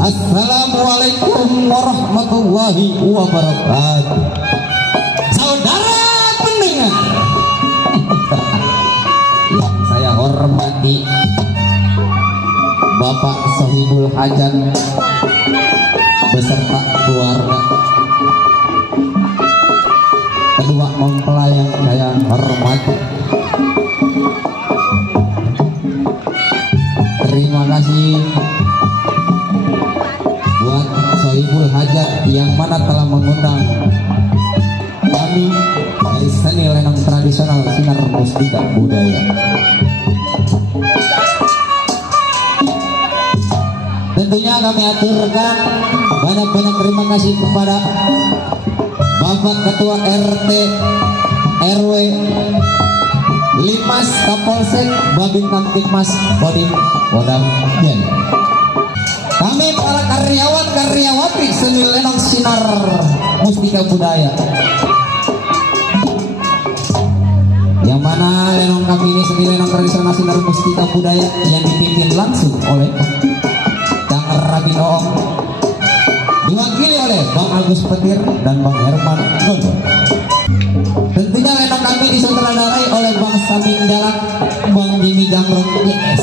Assalamualaikum warahmatullahi wabarakatuh. Saudara pendengar yang saya hormati, Bapak Sohibul Hajat beserta keluarga, kedua mempelai yang saya hormati, terima kasih buat Sohibul Hajat yang mana telah mengundang kami dari seni lenong tradisional Sinar Mustika Budaya. Tentunya kami aturkan banyak-banyak terima kasih kepada Bapak Ketua RT RW Limas Kapolsek Babin Kamtipmas Kodim Kodam Jaya. Kami para karyawan-karyawati seni lenong Sinar Mustika Budaya, yang mana lenong kami ini seni lenong tradisional Sinar Mustika Budaya yang dipimpin langsung oleh Kang Rabi Oong, diwakili oleh Bang Agus Petir dan Bang Herman Gondor. Tentunya lenong kami disutradarai oleh Bang Samin Dalak, Bang Jimmy Gamrong IS,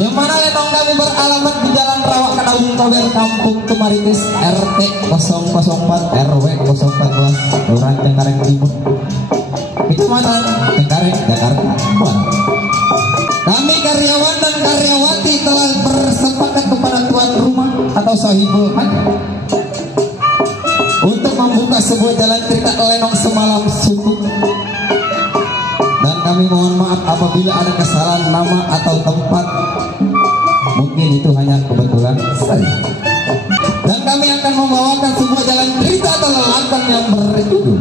yang mana lenong kami beralamat di Jalan Rawak Kadawung Tober, Kampung Tumaritis, RT 004 RW 014 Kelurahan Cengkareng Timur, Kecamatan Cengkareng, Jakarta Barat. Kami karyawan dan karyawati telah bersepakat kepada tuan rumah atau Sohibul Hajat untuk membuka sebuah jalan cerita lenong semalam suntuk, dan kami mohon maaf apabila ada kesalahan nama atau tempat, mungkin itu hanya kebetulan saja. Dan kami akan membawakan sebuah jalan cerita atau lelakon yang berjudul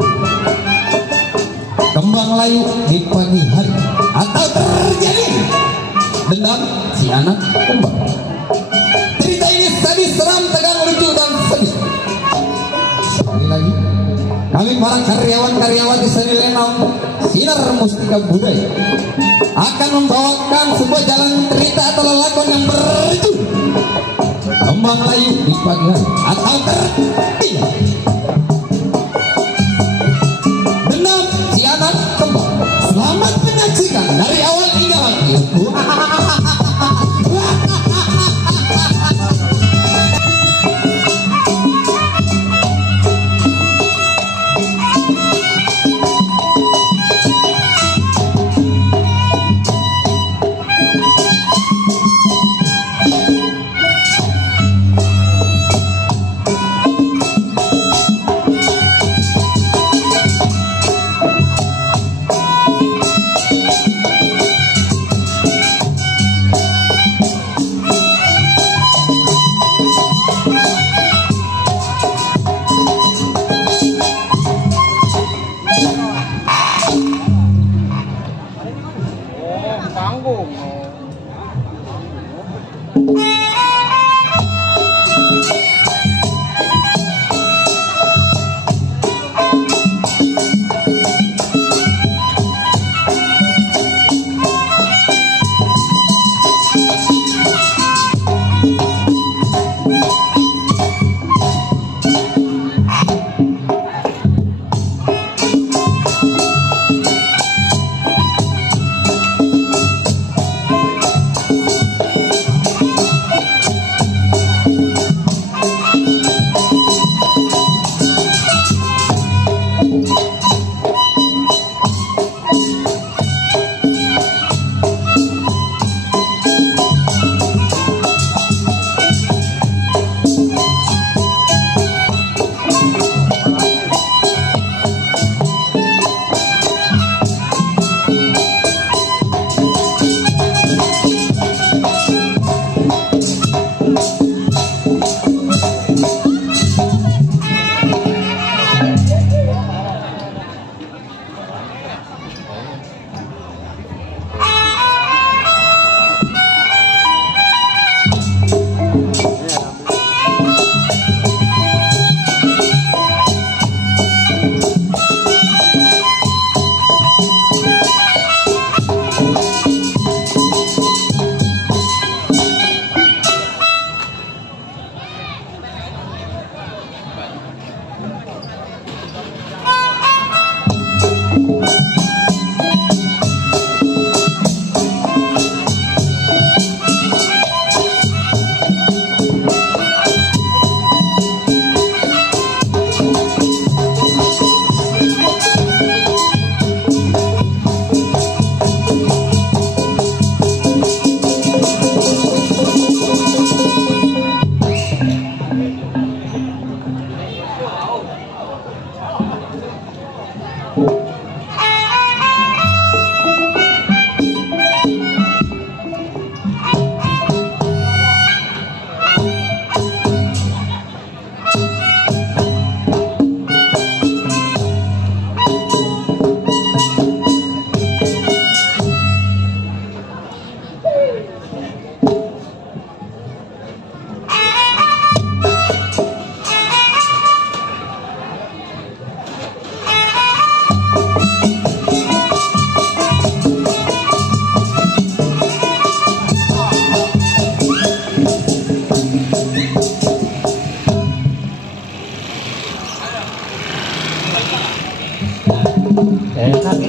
Kembang Layu di Pagi Hari atau Terjadi Dendam Si Anak Kembang. Cerita ini sadis, seram, tegang, lucu, dan sedih. Sekali lagi, kami para karyawan-karyawati seni lenong Sinar Mustika Budaya akan membawakan sebuah jalan cerita atau lelakon yang berjudul Kembang Layu di Pagi Hari atau Terjadi Dendam Si Anak Kembang. Selamat menyaksikan dari awal hingga akhir.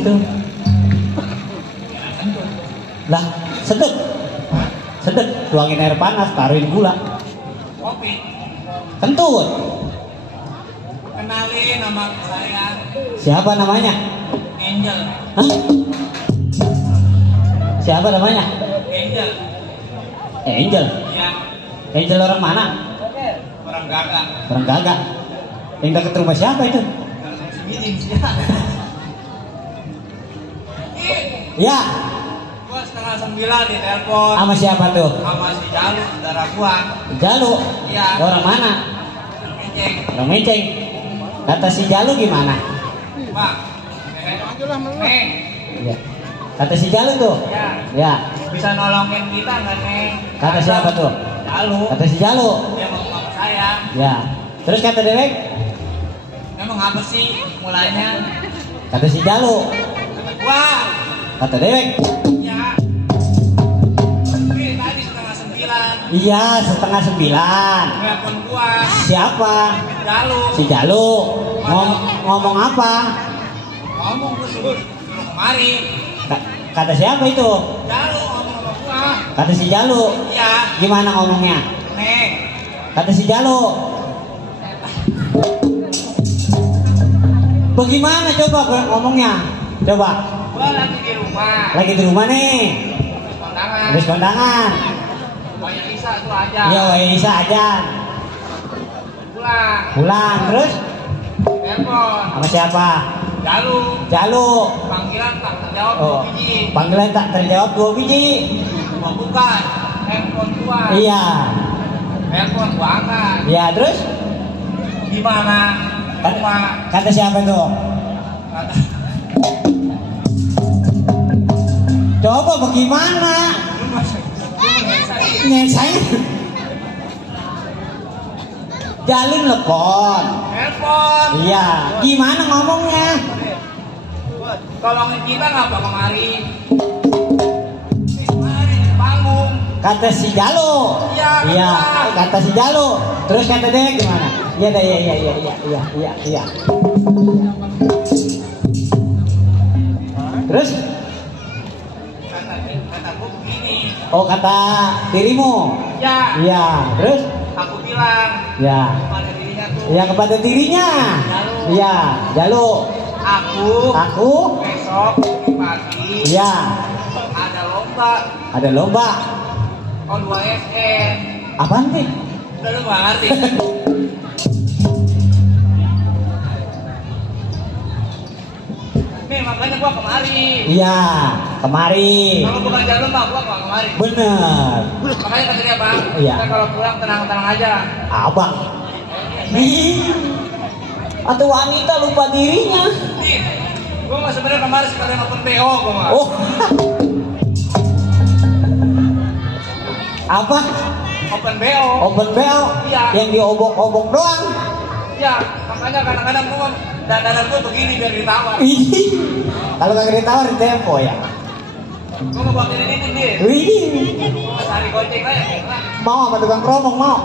itu? Lah, sedep. Sedep, tuangin air panas, taruhin gula. Kopi. Kentut. Kenalin nama saya Siapa namanya? Angel. Hah? Siapa namanya? Angel. Angel. Ya, Angel orang mana? orang gagak. Orang Gagak. Yang dekat rumah siapa itu? Segini sih. Ya, Gua 8:30 di telepon sama siapa tuh? sama si Jalu, saudara gua. Jalu. Iya. Orang mana? Menceng. Orang Menceng. Kata si Jalu gimana? Pak. Neng. Ya. Kata si Jalu tuh. Ya. Ya. Bisa nolongin kita nggak Neng? Kata siapa tuh? Jalu. Kata si Jalu. Dia mau sama saya. Ya. Terus kata Dewek? Emang apa sih mulanya? Kata si Jalu. Wah. Kata Dewek? Ya. Ini tadi 8:30. Iya, 8:30. Telepon gua. Siapa? Jalu. Si Jalu. Ngomong apa? Ngomong gua suruh kemari. Kata siapa itu? Jalu ngomong sama gua. Kata si Jalu. Iya. Gimana ngomongnya? Neng. Kata si Jalu. Bagaimana coba ngomongnya? Coba. Gua lagi di rumah. Lagi di rumah nih. Kondangan. Habis kondangan. Banyak Isa tuh aja. Iya, Isa aja. Pulang. Pulang terus Telepon. sama siapa? Jalu. Jalu. Panggilan tak terjawab Oh, 2 biji. panggilan tak terjawab 2 biji. Gua bukan. Handphone gua. Iya. Handphone gua angkat. Iya, terus Di mana? Rumah. kata siapa itu? Kata. Coba bagaimana? Rumah. Nyesai. Jalin telepon. Handphone. Iya, gimana ngomongnya? Tolongin kita ngapa kemari? Kemari di panggung. Kata si Jalu. Iya, Iya, betul. kata si Jalu. Terus kata dia gimana? Iya, dah, iya. Terus? Kata gua begini. Oh, kata dirimu. Ya. Iya, terus? Aku bilang. Ya. Pada dirinya tuh. Ya kepada dirinya. Jalu. Iya, Jalu. Aku. Besok pagi. Iya. Ada lomba. Ada lomba. O2SN. Apaan sih? Udah lu gak ngerti. Nih makanya gua kemari. Iya, kemari. Kalau bukan jalur mah gua gak kemari. Bener. Makanya kata dia bang. Iya. Kita kalau pulang tenang-tenang aja. Abang. Ih. Atau wanita lupa dirinya. Nih. Gua mah sebenarnya kemarin sekalian open PO gua mah. Oh. Apa? Open BO. Open BO? Iya. Yang diobok-obok doang. Iya. Makanya kadang-kadang gua dandanan gua begini biar ditawar. Ih. Kalau kagak ditawar di tempo ya. Gua mau buat ini nih. Wih. Cari gojek aja. Mau apa tukang keromong mau?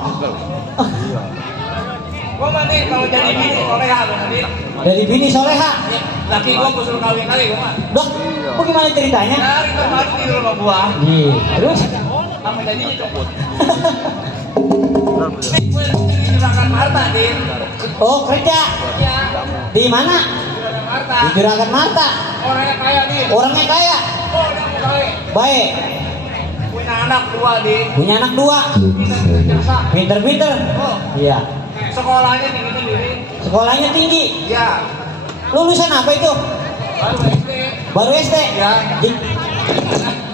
Gua mah nih kalau jadi bini soleha gua nanti. Dari bini soleha. Laki gua suruh kawin kali gua mah. Dok, bagaimana ceritanya? Dari kemarin di rumah gua. Iya. Terus? Apa jadinya copot? Nih gue di Juragan Marta, Din. Oh, kerja. Iya. Di mana? Juragan Marta. Di Juragan Marta. Orangnya kaya, Din. Orangnya kaya. Oh, dia mau kaya. Baik. Punya anak 2, Din. Punya anak 2. Pintar jasa. Pinter-pinter. Oh, Iya. sekolahnya tinggi sendiri. Sekolahnya tinggi. Iya. Lulusan apa itu? Baru SD. Baru SD. Ya.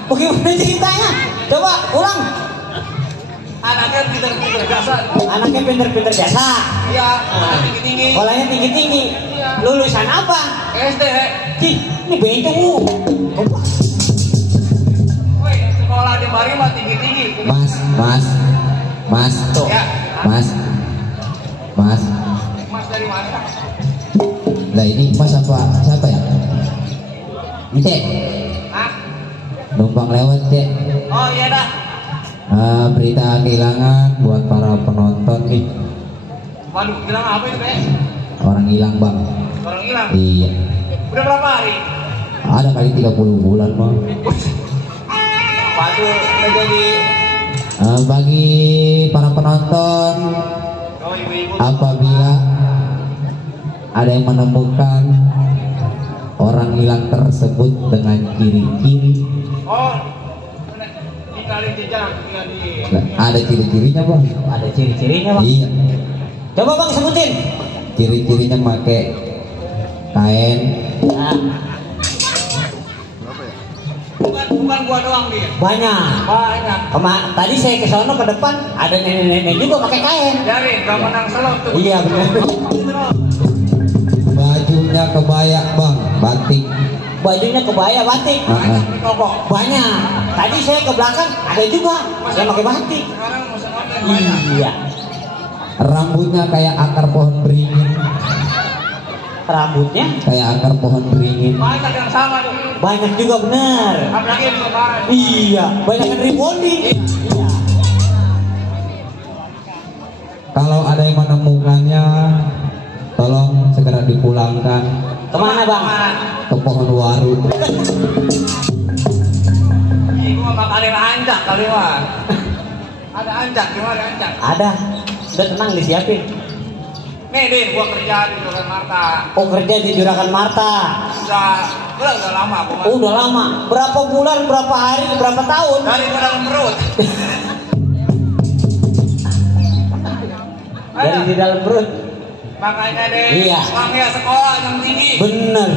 Bagaimana ceritanya? Coba ulang. Anaknya pintar-pintar jasa. Anaknya pinter-pinter jasa. Iya, sekolahnya tinggi-tinggi. Sekolahnya tinggi-tinggi. Iya. Lulusan apa? SD. Cih, ini bencong. Woi, sekolah di Mari mah tinggi-tinggi. Mas, Tuh. Ya. Mas, Mas dari mana? lah ini Mas apa siapa ya? Ini Cek, Hah? numpang lewat Cek. Oh iya dah. Berita kehilangan buat para penonton nih. Waduh, hilang apa itu, Be? Orang hilang bang. Orang hilang. Iya. Udah berapa hari? Ada kali 30 bulan mah. Waduh, udah jadi. Bagi para penonton, Oh, ibu-ibu. apabila ada yang menemukan orang hilang tersebut dengan ciri-ciri, Oh, tinggalin jejak, tinggal di. ada ciri-cirinya bang. Ada ciri-cirinya bang. Iya, Coba bang sebutin. ciri-cirinya pakai kain. Nah, Bukan gua doang dia. banyak. Banyak. Tadi saya ke sono ke depan ada nenek-nenek juga pakai kain. Dari gak menang selot tuh. Iya benar. Bajunya kebaya bang, batik. Bajunya kebaya batik. Banyak di toko. Banyak. Tadi saya ke belakang ada juga yang pakai batik. Sekarang musim online banyak. Iya. Rambutnya kayak akar pohon beringin. Rambutnya Kayak akar pohon beringin. Banyak yang sama tuh. banyak juga benar. Apalagi di lebaran. Iya. Banyak yang rebonding. Iya. Kalau ada yang menemukannya, tolong segera dipulangkan Kemana bang? ke pohon waru. Ih, gua makalin ancak kali mah. Ada ancak, gimana ancak? Ada. Udah tenang disiapin. Nih, Din, gua kerja di Juragan Marta. Oh kerja di Juragan Marta. Udah lama gua. Oh, udah lama. Berapa bulan, berapa hari, berapa tahun? Dari gua dalam perut. Dari di dalam perut. Makanya deh, Iya. makanya sekolah yang tinggi. Bener.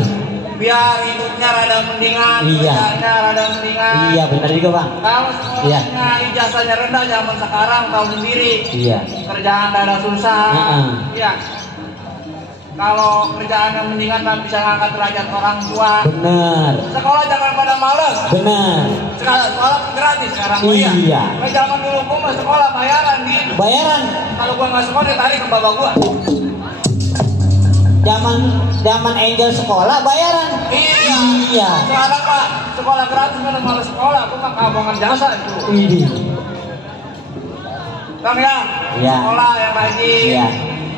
Biar hidupnya rada mendingan, Iya. kerjaannya rada mendingan. Iya bener juga bang. Kalau sekolahnya ijazahnya rendah zaman sekarang tahu sendiri. Iya. Kerjaan rada susah. Heeh. Iya. Kalau kerjaan yang mendingan kan bisa ngangkat derajat orang tua. Bener. Sekolah jangan pada males. Bener. Sekolah gratis sekarang. Iya. Nah, zaman dulu gua mah sekolah bayaran gitu. Bayaran. Kalau gua nggak sekolah ditarik ke bapak gua. Zaman Angel sekolah bayaran. Iya. Iya. Sekarang Pak, sekolah gratis mana malah sekolah, aku mah kabongan jasa itu. Ini. Bang ya, Iya. sekolah yang rajin. Iya.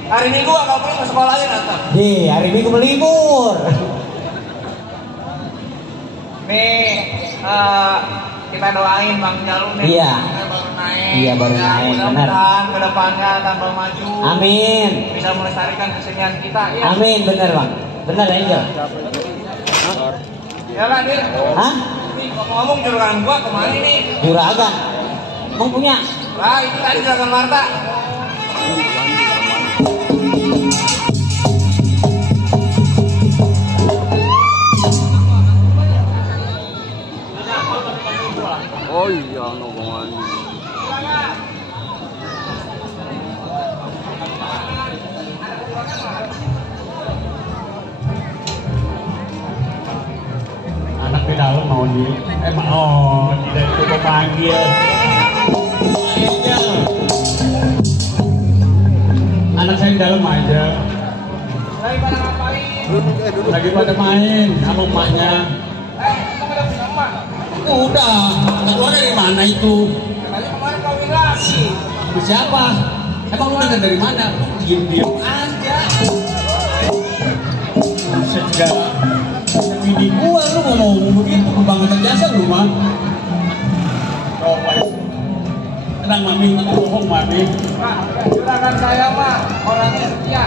Hari Minggu kalau perlu ke sekolah aja datang. Hari Minggu melibur. Nih, kita doain Bang Jalu nih. Iya. Kita baru naik. Iya, baru Ya, naik, mudah-mudahan ke depannya tambah maju. Amin. Bisa melestarikan kesenian kita. Ya. Amin bener bang. Bener Angel. Ya kan, Dir? Hah? Ini ngomong juragan gua kemana nih? Juragan. Mau punya? Lah, itu tadi Juragan Marta. Oh iya, ngomongan. Anak di dalam mau tidak cukup panggil. Anak saya di dalam aja, Lagi pada ngapain? lagi pada main sama emaknya. Kamu udah punya emak? Udah, nggak keluar dari mana itu? Tadi kemarin kawin lagi. Sama siapa? Emang lu dengar dari mana? Diem-diem aja. Buset juga. Ini gua lu ngomong begitu kebangetan jasa lu mah. Oh, tenang mami, tenang bohong mami. Pak, juragan saya mah orangnya setia.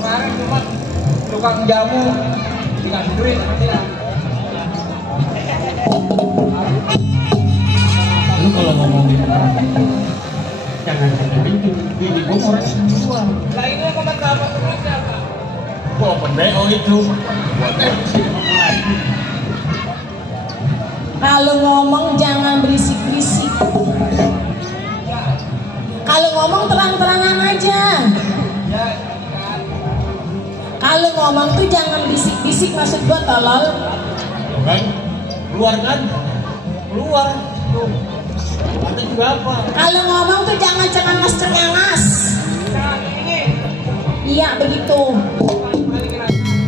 Kemarin cuma tukang jamu dikasih duit sama dia. Lu kalau ngomongin jangan sampai bini gua orang jual. Lah ini yang komentar apa duitnya, Pak? Gua open BO itu. Kalau ngomong jangan berisik-berisik. Kalau ngomong terang-terangan aja. Kalau ngomong tuh jangan bisik-bisik, maksud gua tolol. Tuh kan? Keluar kan? Keluar. Tuh. Kata juga apa? Kalau ngomong tuh jangan cengangas-cengangas. Iya begitu.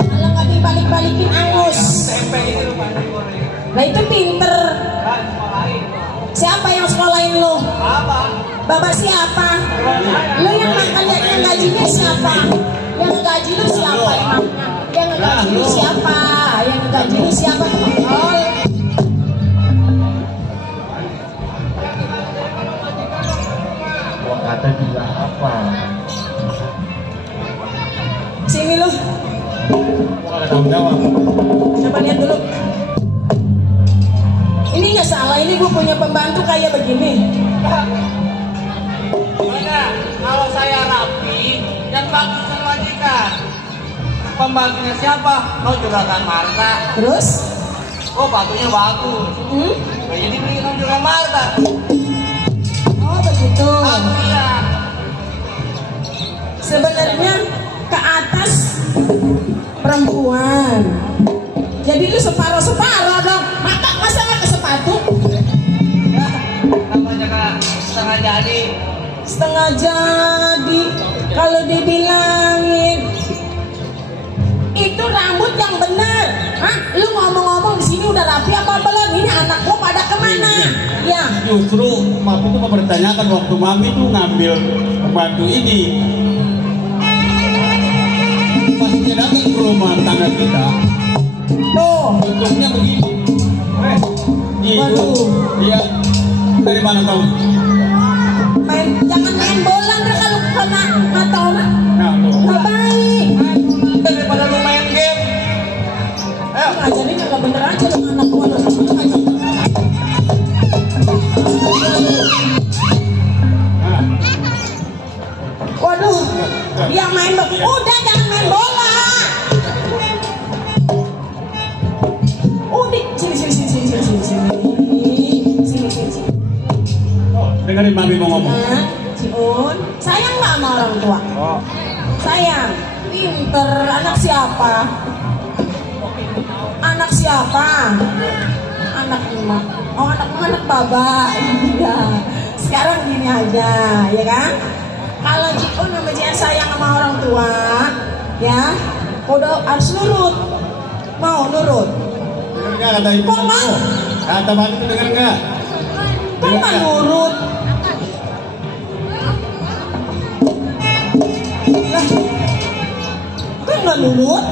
Kalau nggak dibalik-balikin angus. Tempe ini lu pandai gua nih. Nah itu pinter. Lah, sekolahin. Siapa yang sekolahin lu? Apa? Bapak siapa? Lu yang makan yang gajinya siapa? Yang gaji lu siapa emangnya? Yang gaji lu siapa? gaji lu siapa? Oh. Gua kata juga apa? Sini lu. Gua ada tanggung jawab. Coba lihat dulu. Ini nggak salah, ini gue punya pembantu kayak begini. Makanya kalau saya rapi, yang bagus kan majikan. Pembantunya siapa? Oh juragan Marta. Terus? Oh batunya bagus. Nah, jadi beli sama juragan Marta. Oh begitu. Aku iya. Sebenarnya ke atas perempuan. Jadi lu separuh-separuh dong. Masa nggak ke sepatu? Ya, namanya kan setengah jadi. Setengah jadi. Kalau dibilangin itu rambut yang benar. Hah? Lu ngomong-ngomong di sini udah rapi apa belum? Ini anak gua pada kemana? Ya. Justru Mami tuh mempertanyakan waktu Mami tuh ngambil pembantu ini. Pas dia datang ke rumah tangga kita, Tuh. bentuknya begini. Itu Waduh. dia dari mana tahu? Jangan main bola ntar kalau kena mata orang. Nah, tuh. Nggak baik. Daripada lu main game. Ayo. Ngajarin nggak bener aja lu anak gua. Nah, Waduh, dia main bola. Udah jangan main bola. Udah, sini. dengerin Mami mau ngomong. Nah, Ciun, sayang nggak sama orang tua? Sayang, pinter. Anak siapa? Anak siapa? Anak emak. Oh, anak baba. Iya. Sekarang gini aja, ya kan? Kalau Ciun sama Cian sayang sama orang tua, ya, udah harus nurut. Mau nurut? Dengar nggak kata ibu? Kok mau? Kata Mami tuh dengar nggak? Kok nggak nurut? Lah, kok nggak nurut?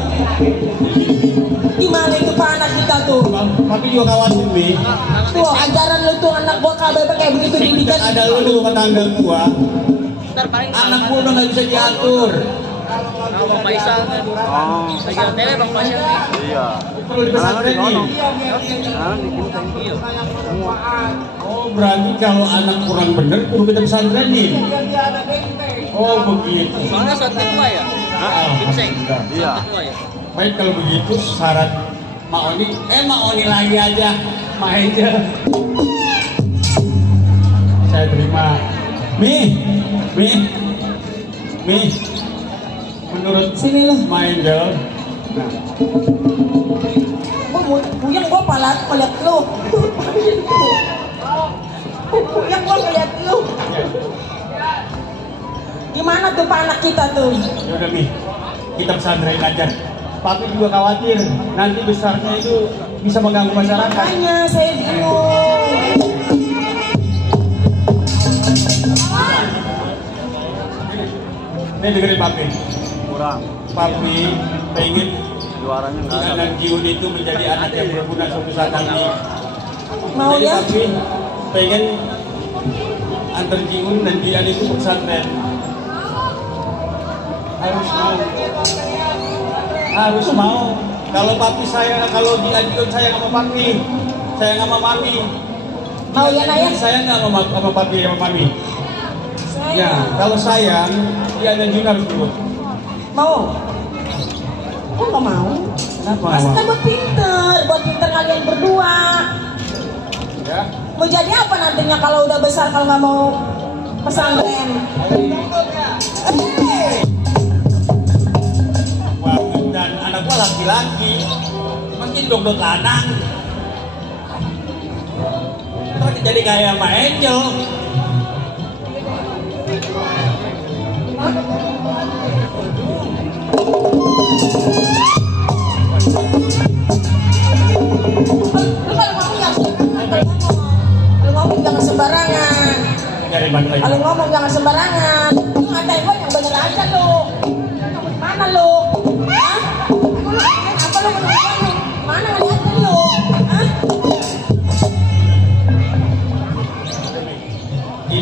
Gimana itu pak anak kita tuh? Mami juga khawatir nih. Tuh ajaran lu tuh anak gua kabel kayak begitu didikan. Ada lu di rumah tangga gua. Anak gua udah nggak bisa diatur. Bang Faisal nih. Lagi hotelnya Bang Faisal nih. Iya. Perlu dipesantren nih. Oh berarti kalau anak kurang bener perlu kita pesantrenin. Oh begitu. Soalnya saat kedua ya. Ginseng. Iya. Ya. Baik kalau begitu syarat Mak Oni lagi aja mainnya. Saya terima. Mi. Menurut Sini lu. main girl. Nah, Puyang gua lihat lu. Puyang gua lihat lu. Gimana tuh pak anak kita tuh? ya udah Mi, kita pesantren aja. Papi juga khawatir nanti besarnya itu bisa mengganggu masyarakat. Makanya saya bingung. Ini dengerin Papi. Kurang. Papi pengen Juaranya nggak ada. anak Jiun itu menjadi anak yang berguna suatu saat nanti. Mau Jadi ya? Papi pengen antar Jiun dan Dian itu ke pesantren. Harus mau. Kalau Papi saya, kalau Dian sayang sama Papi, sayang sama Mami. Mau ya Naya? Saya nggak sama Papi sama Mami. Saya. Ya, kalau sayang, Dian dan Jiun harus dulu. Mau? Kok nggak mau? Kenapa? Pasti buat pinter kalian berdua. Ya. Mau jadi apa nantinya kalau udah besar kalau nggak mau pesantren? Wah, dan anak gua laki-laki, mungkin dodot lanang. Terus jadi kayak Mbak Angel. Lu kalau ngomong jangan sembarangan. Dari mana lagi? Kalau ngomong jangan sembarangan. Lu ngatain gua yang bener aja lu. Mana lu? Hah? Apa lu menurut gua nih? Mana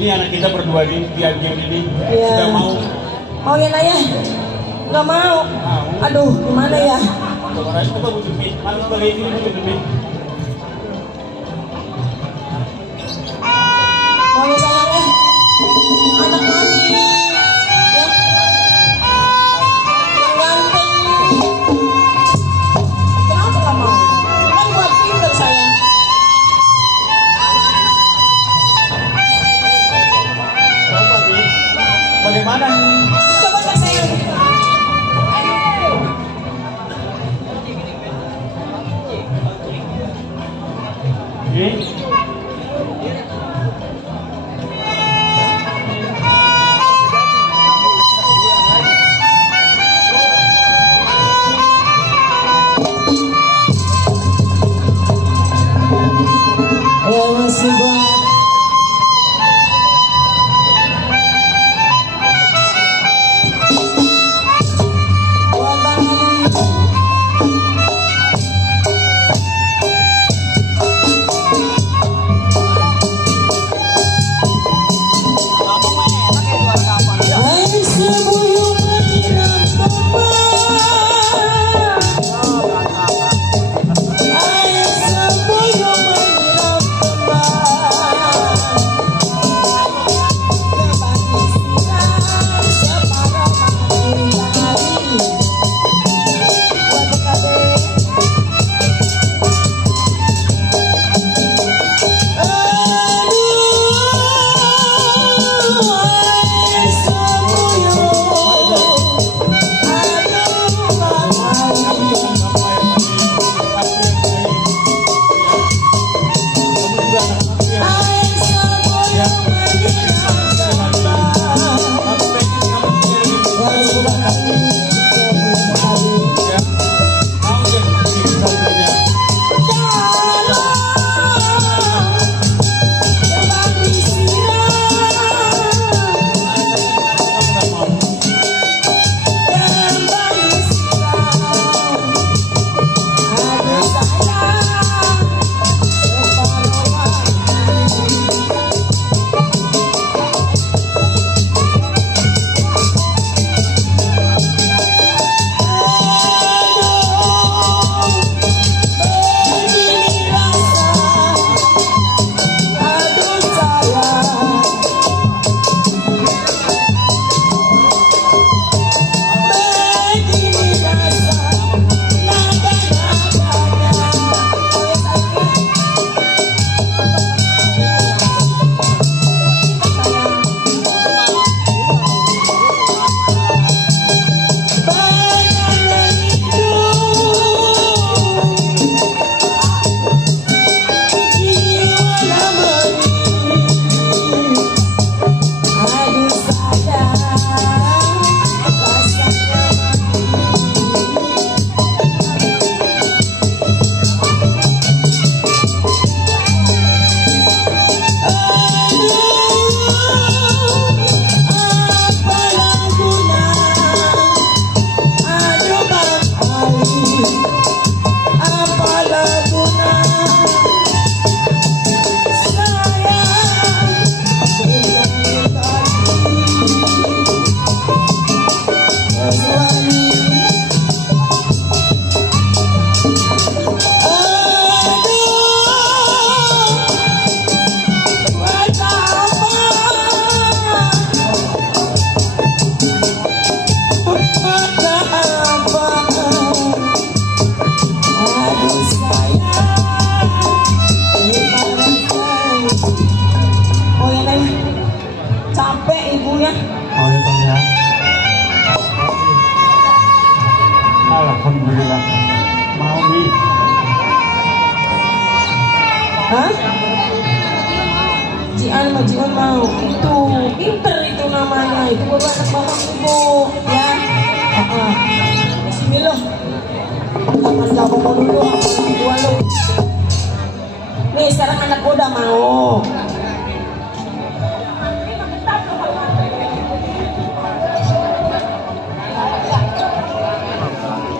ini anak kita berdua di game ini Iya. sudah mau. Mau ya Naya? Nggak mau. Aduh, gimana ya? Coba kita butuh duit. Mana sebagai ini butuh duit. Mau ya sayang ya? Anak mami. Ya. Yang ganteng. Kenapa nggak mau? Kan buat pinter sayang. Coba Bi. Bagaimana? Coba nggak sayang? Bi. Ya masih buat. Buat Bang Ali. Hai sebuyung menyiram teman. Hai sebuyung menyiram teman. Berbagi sinar separuh hari. Buat dekade. Alhamdulillah. Mau Mi. Hah? Jian mau itu pinter itu namanya, itu baru anak bapak ibu ya. Bismillah. Jangan jawab dulu gua lu. Nih sekarang anak gua udah mau.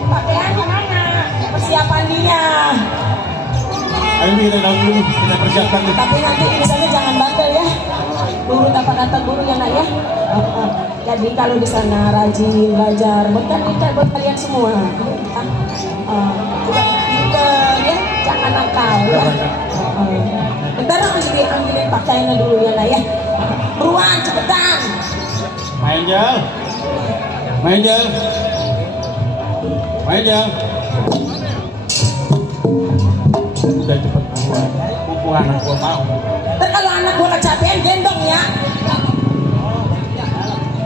Pakaian mana? Persiapan dia. Ayo kita dulu, kita persiapkan. Tapi nanti misalnya jangan bandel ya. nurut apa kata guru ya nak ya. Jadi kalau di sana rajin belajar, buat kalian semua. Coba pinter ya, jangan nakal ya. Bentar ambilin pakaiannya dulu ya nak ya. Buruan cepetan. Main Jel. Udah cepet buruan. Mumpung anak gua mau. Ntar kalau anak gua kecapean gendong ya.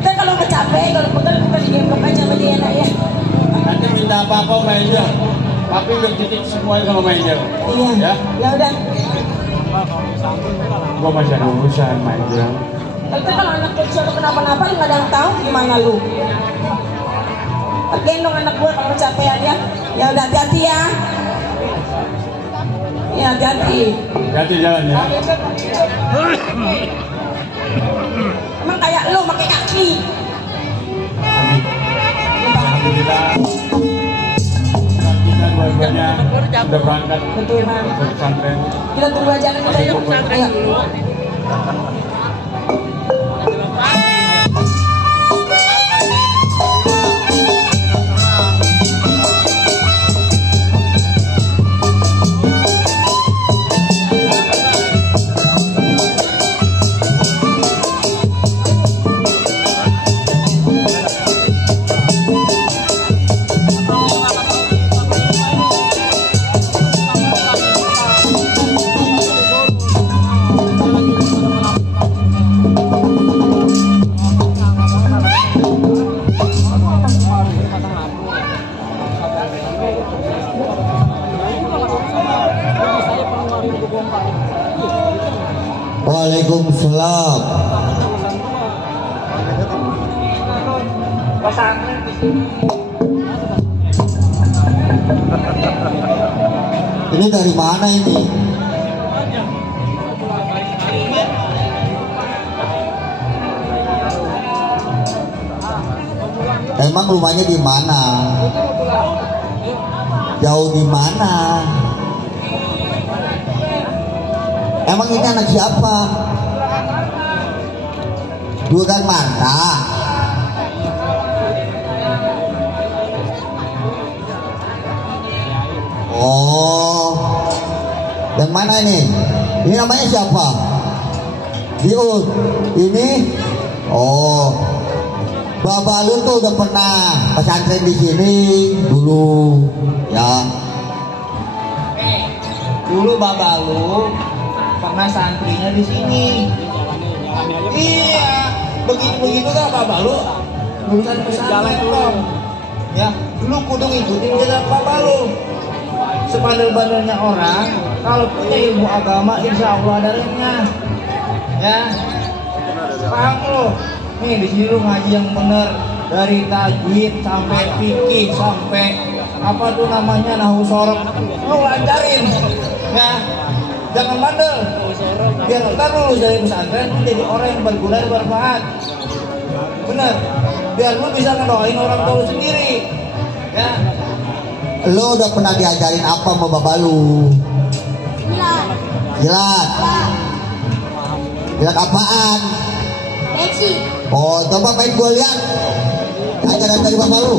Ntar kalau kecapean, kalau pegel bukan digendong aja sama dia nak ya. Nanti minta apa-apa main Jel. Tapi udah titik semuanya kalau main Jel. Iya. Ya. Ya udah. Gua masih ada urusan main Jel. Tapi kalau anak kecil kenapa-napa lu nggak ada yang tahu gimana lu. Gendong anak gue kalau kecapean ya. Ya udah hati-hati ya. Ya hati-hati. Hati jalan ya. Emang kayak lu pakai kaki. Amin. Alhamdulillah. Kita dua-duanya udah berangkat Betul bang. ke pesantren. Kita tunggu aja kan kita yuk. Ayo. Waalaikumsalam. Ini dari mana ini? Emang rumahnya di mana? Jauh di mana? Emang ini anak siapa? Juragan Manta. Oh, yang mana ini? Ini namanya siapa? Diut. Ini? Oh, Bapak lu tuh udah pernah pesantren di sini dulu, ya. Dulu bapak lu pernah santrinya di sini. Iya, begitu kan bapak lu lulusan pesantren Tom. Ya, lu kudu ngikutin jalan bapak lu. Sebandel-bandelnya orang, kalau punya ilmu agama, insya Allah ada remnya. Ya, paham lu? Nih di sini lu ngaji yang bener, dari tajwid sampai fikih sampai apa tuh namanya nahu sorok, lu lancarin. Ya, jangan bandel. Biar ntar lulus dari pesantren lu jadi orang yang berguna dan bermanfaat. Bener. Biar lu bisa ngedoain orang tua lu sendiri. Ya. Lo udah pernah diajarin apa sama bapak lu? Silat. Silat apaan? Messi. Oh, coba main gue lihat ajaran dari bapak lu.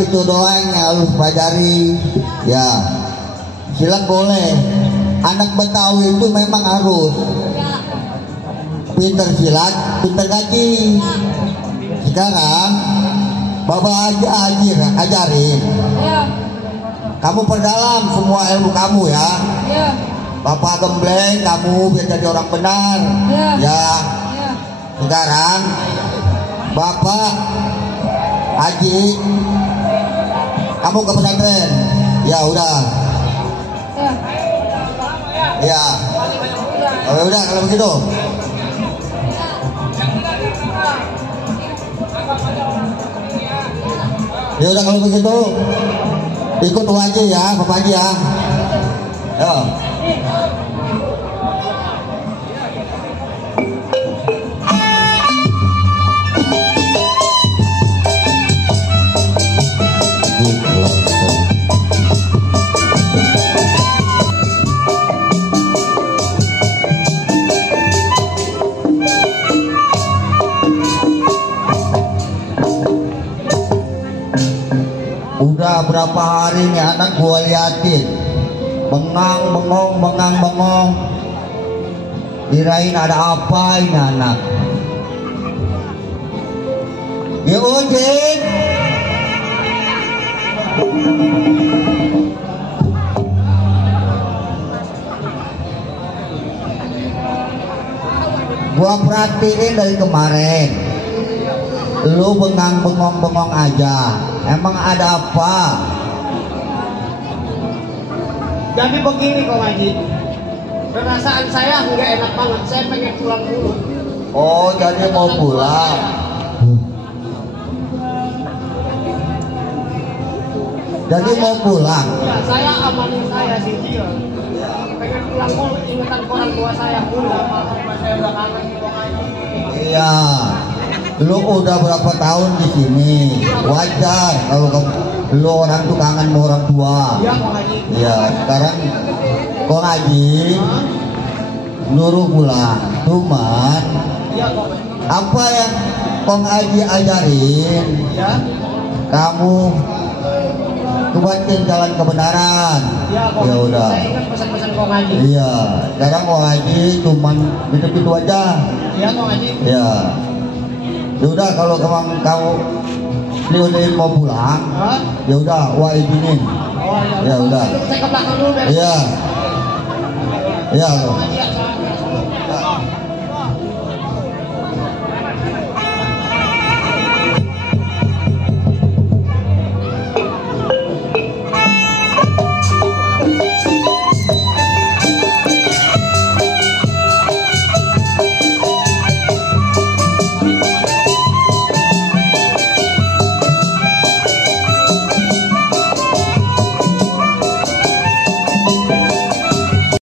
Itu doang yang harus pelajari. Ya, silat boleh, anak Betawi itu memang harus pinter silat, pinter ngaji. Sekarang Bapak ajarin. Kamu perdalam semua ilmu kamu ya. Bapak gembleng kamu biar jadi orang benar. Ya. Sekarang Bapak Haji, kamu ke pesantren. Ya udah. Ya. Oh, udah kalau begitu. Ya udah kalau begitu ikut Haji ya, Bapak Haji ya. Ya. Udah berapa hari nih anak gua liatin bengang bengong kirain ada apa ini anak. Ya Ujin, gua perhatiin dari kemarin lu bengang bengong aja. Emang ada apa? Jadi begini Kong Haji, perasaan saya nggak enak banget, saya pengen pulang dulu. Oh, jadi mau pulang. Jadi mau pulang. Ya, saya amanin saya si Cio. Pengen pulang dulu, ingatan orang tua saya pulang. Saya udah kangen nih Kong Haji. Iya. Lu udah berapa tahun di sini? Wajar kalau lu orang tuh kangen sama orang tua. Iya Kong Haji. Iya, sekarang Kong Haji nyuruh pulang. Cuman Iya Kong Haji. apa yang Kong Haji ajarin? Ya. Kamu kuatin jalan kebenaran. Iya Kong Ya Haji. udah. Saya ingat pesan-pesan Kong Haji. Iya, sekarang Kong Haji cuman gitu-gitu aja. Iya Kong Haji. Ya. Ya udah kalau kamu diudahin mau pulang, Hah? ya udah, wah izinin. Oh Ya udah. Saya ke belakang dulu deh. Iya. Iya loh. Iya,